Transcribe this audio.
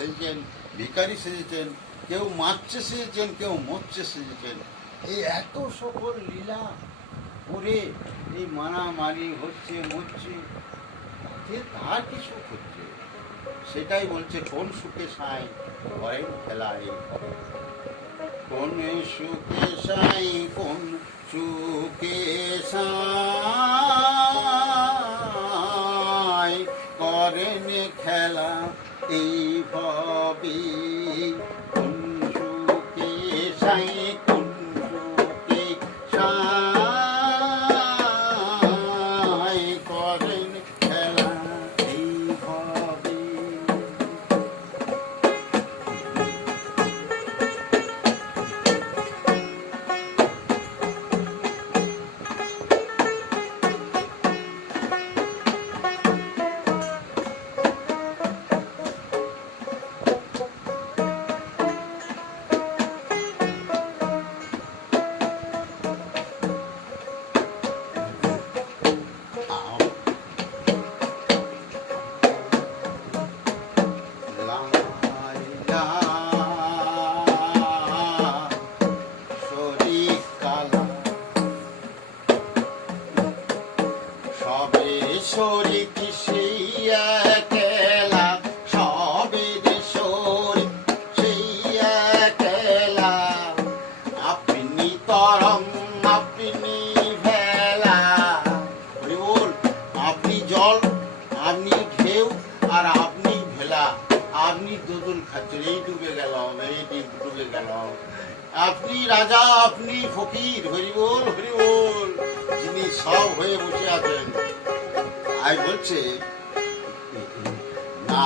সেজেছেন, ভিখারি সেজেছেন, কেউ মারছে সেজেছেন, কেউ মরছে সেজেছেন। এই এত সকল লীলা করে এই মারামারি হচ্ছে, মরছে, তার কি সুখ হচ্ছে? সেটাই বলছে, কোন সুখে সাই করেন খেলায়, কোন সুখে সাই, কোন সুখে সাই করেন খেলা এই ভাবে, কোন সুখে সাই, কোন সুখে সাই করেন খেলা এই ভাবে। শরীর সেই একলা, সবের শরীর সেই একলা, আপনি তরং আপনি ভেলা। বল, আপনি জল, আপনি ঢেউ, আর আপনি ভেলা। আপনি দোদুল খাচ্ছেন, এই ডুবে গেলাম, এই ডুবে গেলাম। আপনি রাজা, আপনি ফকির, হরি বল হরি বল, যিনি সব হয়ে বসে আছেন। আই বলছে না